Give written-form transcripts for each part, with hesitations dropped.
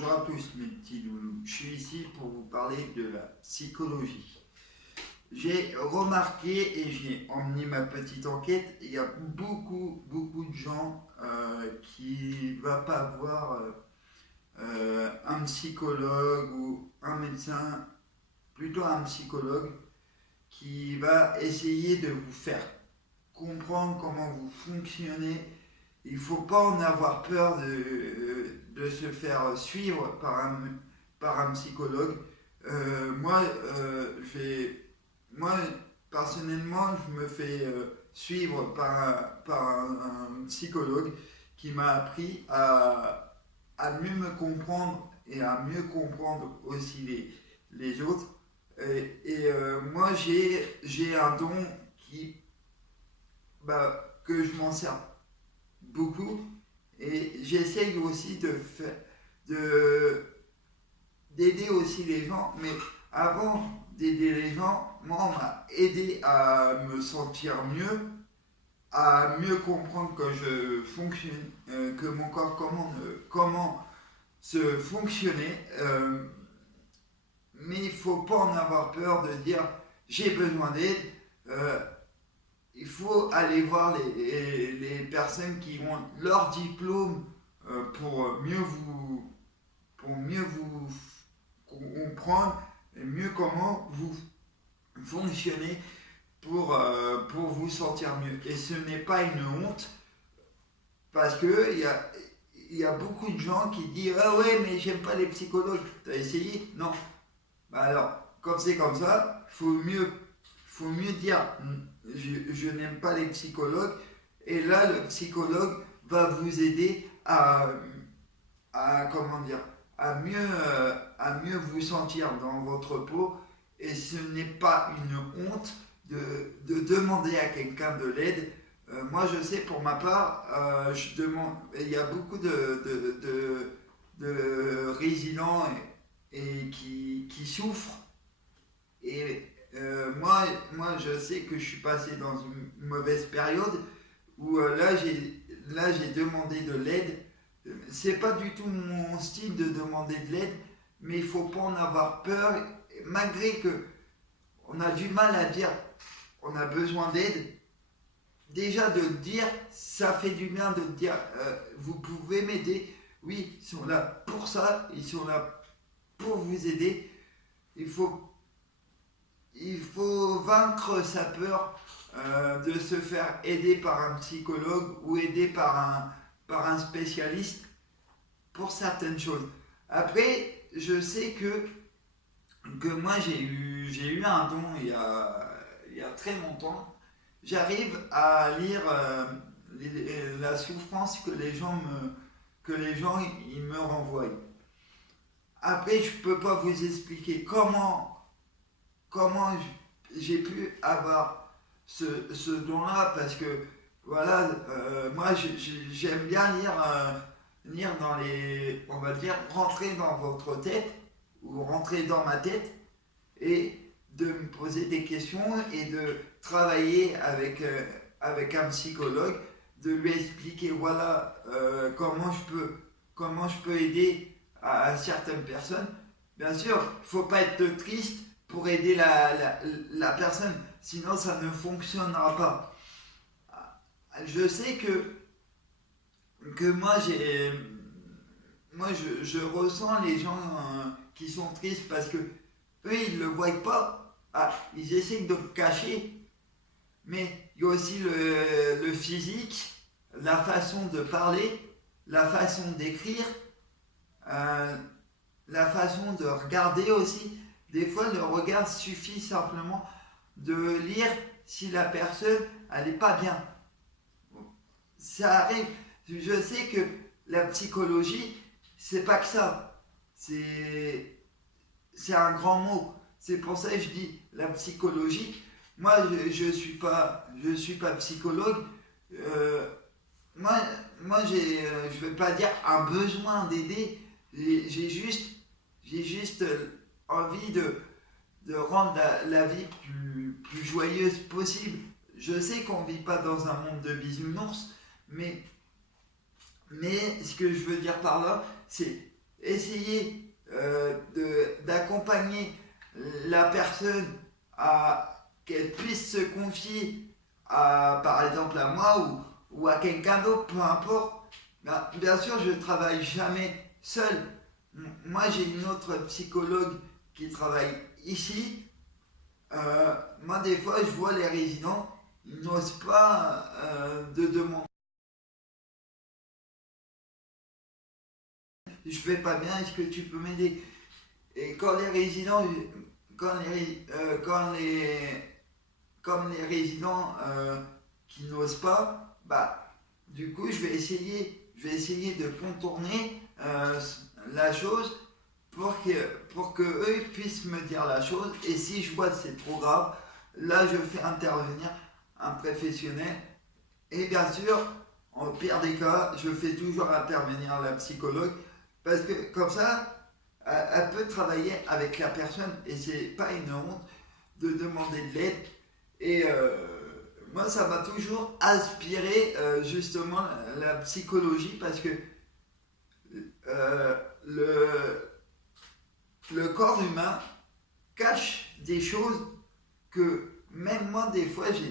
Bonjour à tous mes petits loulous, je suis ici pour vous parler de la psychologie. J'ai remarqué et j'ai emmené ma petite enquête, il y a beaucoup de gens qui ne vont pas voir un psychologue ou un médecin, plutôt un psychologue qui va essayer de vous faire comprendre comment vous fonctionnez. Il ne faut pas en avoir peur de se faire suivre par un psychologue. Euh, moi, moi, personnellement, je me fais suivre par un psychologue qui m'a appris à mieux me comprendre et à mieux comprendre aussi les autres. Moi, j'ai un don qui, que je m'en sers beaucoup et j'essaye aussi de d'aider aussi les gens, mais avant d'aider les gens, moi on m'a aidé à me sentir mieux, à mieux comprendre que je fonctionne, que mon corps comment se fonctionner, mais il faut pas en avoir peur de dire j'ai besoin d'aide. euh, il faut aller voir les personnes qui ont leur diplôme pour mieux vous comprendre et mieux comment vous fonctionnez pour vous sentir mieux. Et ce n'est pas une honte parce que il y a beaucoup de gens qui disent ah ouais mais j'aime pas les psychologues. T'as essayé? Non. Bah alors, comme c'est comme ça, faut mieux dire je n'aime pas les psychologues. Et là, le psychologue va vous aider comment dire, à mieux vous sentir dans votre peau. Et ce n'est pas une honte de demander à quelqu'un de l'aide. Moi, je sais pour ma part, je demande, il y a beaucoup de résidents et qui souffrent. Et moi, je sais que je suis passé dans une mauvaise période où là, j'ai demandé de l'aide. C'est pas du tout mon style de demander de l'aide, mais il faut pas en avoir peur, malgré que on a du mal à dire on a besoin d'aide. Déjà de le dire, ça fait du bien de dire vous pouvez m'aider. Oui, ils sont là pour ça, ils sont là pour vous aider. Il faut il faut vaincre sa peur de se faire aider par un psychologue ou aider par un spécialiste pour certaines choses. Après, je sais que moi j'ai eu un don il y a très longtemps. J'arrive à lire la souffrance que les gens ils me renvoient. Après, je ne peux pas vous expliquer comment j'ai pu avoir ce don-là parce que voilà, moi j'aime bien lire dans les, on va dire, rentrer dans votre tête ou rentrer dans ma tête et de me poser des questions et de travailler avec un psychologue, de lui expliquer voilà comment je peux aider à certaines personnes. Bien sûr, il ne faut pas être triste pour aider la personne, sinon ça ne fonctionnera pas. Je sais que moi je ressens les gens qui sont tristes parce que eux ils ne le voient pas. Ah, ils essayent de le cacher, mais il y a aussi le physique, la façon de parler, la façon d'écrire, euh, la façon de regarder aussi. Des fois, le regard suffit simplement de lire si la personne elle n'est pas bien. Ça arrive. Je sais que la psychologie, c'est pas que ça. C'est un grand mot. C'est pour ça que je dis la psychologie. Moi, je suis pas psychologue. Euh, moi, je vais pas dire un besoin d'aider. J'ai juste envie de rendre la vie plus joyeuse possible. Je sais qu'on ne vit pas dans un monde de bisounours, mais ce que je veux dire par là, c'est essayer d'accompagner la personne à qu'elle puisse se confier à, par exemple à moi ou à quelqu'un d'autre, peu importe. Ben, bien sûr, je ne travaille jamais seul. Moi, j'ai une autre psychologue qui travaille ici. Moi, des fois, je vois les résidents, ils n'osent pas de demander. Je vais pas bien, est-ce que tu peux m'aider? Et quand les résidents, quand comme les résidents qui n'osent pas, bah, du coup, je vais essayer de contourner la chose pour que eux puissent me dire la chose. Et si je vois que c'est trop grave, là, je fais intervenir un professionnel. Et bien sûr, en pire des cas, je fais toujours intervenir la psychologue parce que comme ça, elle peut travailler avec la personne et c'est pas une honte de demander de l'aide. Et moi, ça m'a toujours inspiré justement la psychologie parce que euh, le corps humain cache des choses que même moi, des fois, je,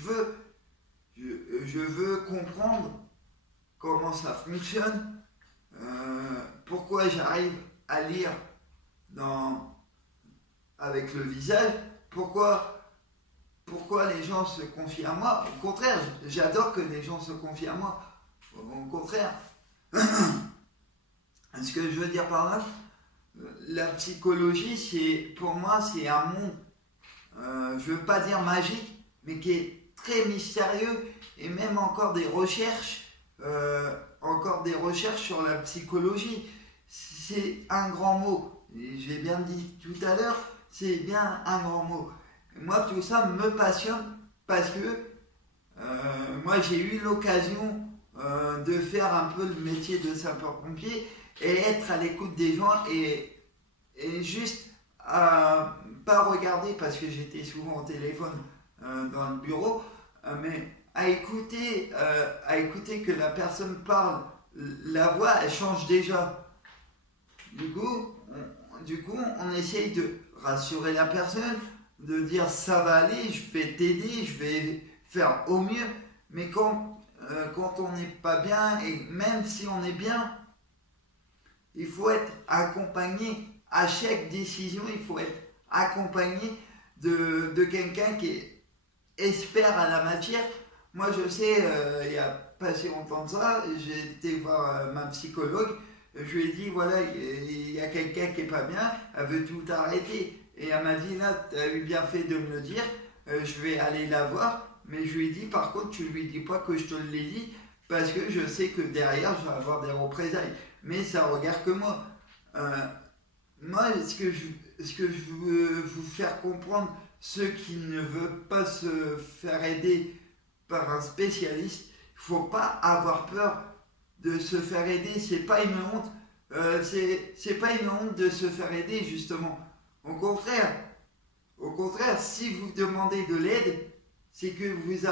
veux, je veux comprendre comment ça fonctionne, pourquoi j'arrive à lire dans, avec le visage, pourquoi les gens se confient à moi. Au contraire, j'adore que les gens se confient à moi. Au contraire, ce que je veux dire par là, la psychologie, pour moi, c'est un monde, je ne veux pas dire magique, mais qui est très mystérieux et même encore des recherches sur la psychologie. C'est un grand mot. Et j'ai bien dit tout à l'heure, c'est bien un grand mot. Moi, tout ça me passionne parce que moi, j'ai eu l'occasion de faire un peu le métier de sapeur-pompier et être à l'écoute des gens et juste pas regarder parce que j'étais souvent au téléphone dans le bureau, mais à écouter que la personne parle, la voix elle change déjà. Du coup, on essaye de rassurer la personne, de dire ça va aller, je vais t'aider, je vais faire au mieux. Mais quand on n'est pas bien, et même si on est bien, il faut être accompagné à chaque décision, il faut être accompagné de quelqu'un qui est expert à la matière. Moi, je sais, il y a pas si longtemps de ça, j'ai été voir ma psychologue. Je lui ai dit, voilà, il y a quelqu'un qui est pas bien, elle veut tout arrêter. Et elle m'a dit, là, tu as eu bien fait de me le dire, je vais aller la voir. Mais je lui ai dit, par contre, tu lui dis pas que je te l'ai dit, parce que je sais que derrière, je vais avoir des représailles. Mais ça regarde que moi. Euh, Moi, ce que je veux vous faire comprendre, ceux qui ne veulent pas se faire aider par un spécialiste, il ne faut pas avoir peur de se faire aider. C'est pas une honte. C'est pas une honte de se faire aider justement. Au contraire, au contraire, si vous demandez de l'aide, c'est que vous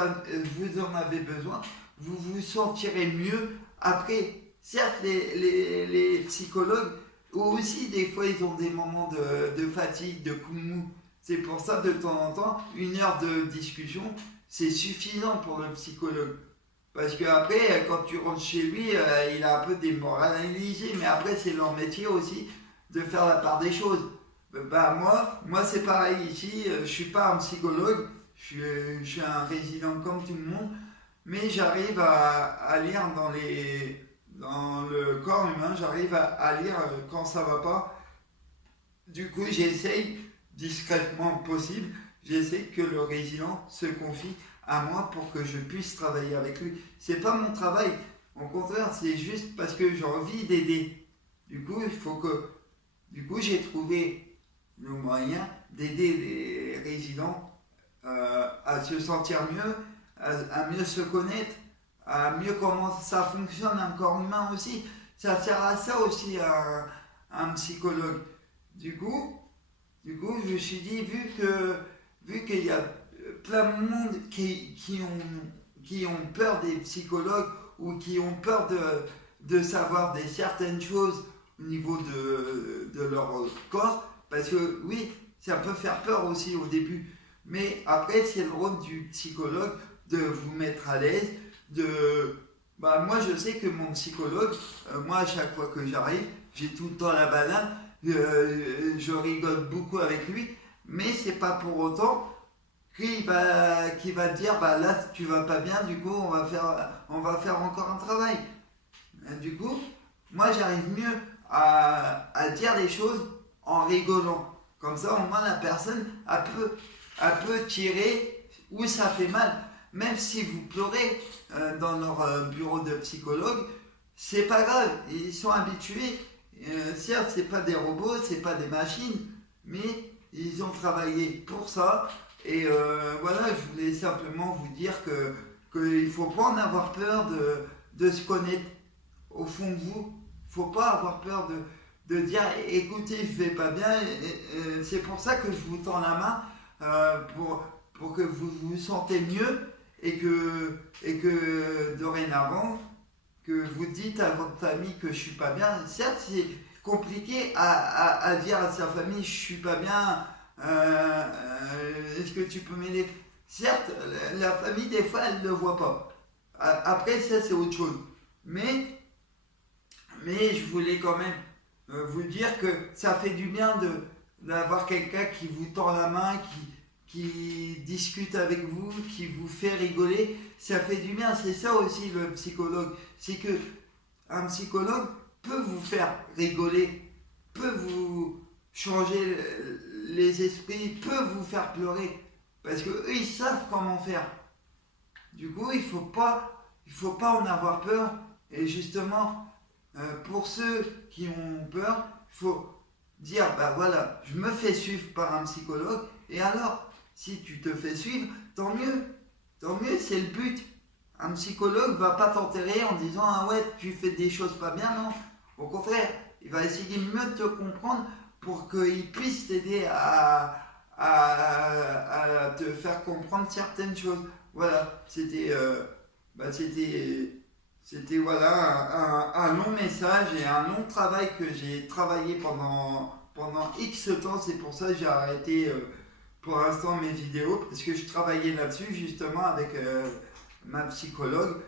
en avez besoin. Vous vous sentirez mieux. Après, certes, les psychologues aussi, des fois, ils ont des moments de fatigue, de coups de mou. C'est pour ça, de temps en temps, 1 heure de discussion, c'est suffisant pour le psychologue. Parce que après, quand tu rentres chez lui, il a un peu démoralisé, mais après, c'est leur métier aussi de faire la part des choses. Bah, moi c'est pareil ici, je suis pas un psychologue, je suis un résident comme tout le monde, mais j'arrive à lire dans le corps humain, j'arrive à lire quand ça va pas. Du coup, j'essaye, discrètement possible, j'essaie que le résident se confie à moi pour que je puisse travailler avec lui. C'est pas mon travail, au contraire, c'est juste parce que j'ai envie d'aider. Du coup, j'ai trouvé le moyen d'aider les résidents à se sentir mieux, à mieux se connaître, à mieux comment ça fonctionne un corps humain aussi. Ça sert à ça aussi un psychologue. Du coup, je me suis dit, vu qu'il y a plein de monde qui ont peur des psychologues ou qui ont peur de savoir certaines choses au niveau de leur corps, parce que oui, ça peut faire peur aussi au début, mais après c'est le rôle du psychologue de vous mettre à l'aise, moi je sais que mon psychologue, moi à chaque fois que j'arrive, j'ai tout le temps la banane, je rigole beaucoup avec lui, mais c'est pas pour autant qu'il va te dire bah là tu vas pas bien, du coup on va faire encore un travail. Du coup, moi j'arrive mieux à dire les choses en rigolant. Comme ça, au moins la personne elle peut tirer où ça fait mal. Même si vous pleurez dans leur bureau de psychologue, c'est pas grave. Ils sont habitués. Certes, c'est pas des robots, c'est pas des machines, mais ils ont travaillé pour ça. Et voilà, je voulais simplement vous dire qu'il ne faut pas en avoir peur de se connaître au fond de vous. Il ne faut pas avoir peur de dire écoutez, je ne vais pas bien. C'est pour ça que je vous tends la main pour que vous vous sentez mieux et que dorénavant, que vous dites à votre famille que je ne suis pas bien. Certes, c'est compliqué à dire à sa famille je ne suis pas bien. Est-ce que tu peux m'aider? Certes, la famille, des fois, elle ne le voit pas. Après, ça, c'est autre chose. Mais je voulais quand même vous dire que ça fait du bien d'avoir quelqu'un qui vous tend la main, qui discute avec vous, qui vous fait rigoler. Ça fait du bien. C'est ça aussi le psychologue. C'est que un psychologue peut vous faire rigoler, peut vous changer les esprits, peut vous faire pleurer, parce que eux ils savent comment faire. Du coup, il faut pas en avoir peur. Et justement, pour ceux qui ont peur, il faut dire bah voilà, je me fais suivre par un psychologue. Et alors, si tu te fais suivre, tant mieux, c'est le but. Un psychologue va pas t'enterrer en disant ah ouais, tu fais des choses pas bien, non. Au contraire, il va essayer de mieux te comprendre pour qu'il puisse t'aider à te faire comprendre certaines choses. Voilà, c'était voilà, un long message et un long travail que j'ai travaillé pendant X temps. C'est pour ça que j'ai arrêté pour l'instant mes vidéos, parce que je travaillais là-dessus justement avec ma psychologue.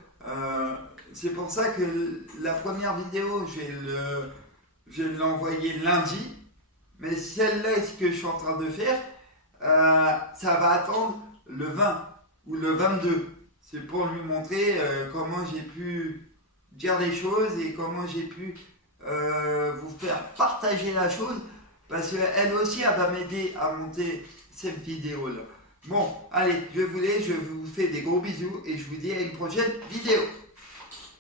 C'est pour ça que la première vidéo, je vais l'envoyer lundi. Mais celle-là, ce que je suis en train de faire, ça va attendre le 20 ou le 22. C'est pour lui montrer comment j'ai pu dire les choses et comment j'ai pu vous faire partager la chose. Parce qu'elle aussi, elle va m'aider à monter cette vidéo-là. Bon, allez, je vous fais des gros bisous et je vous dis à une prochaine vidéo.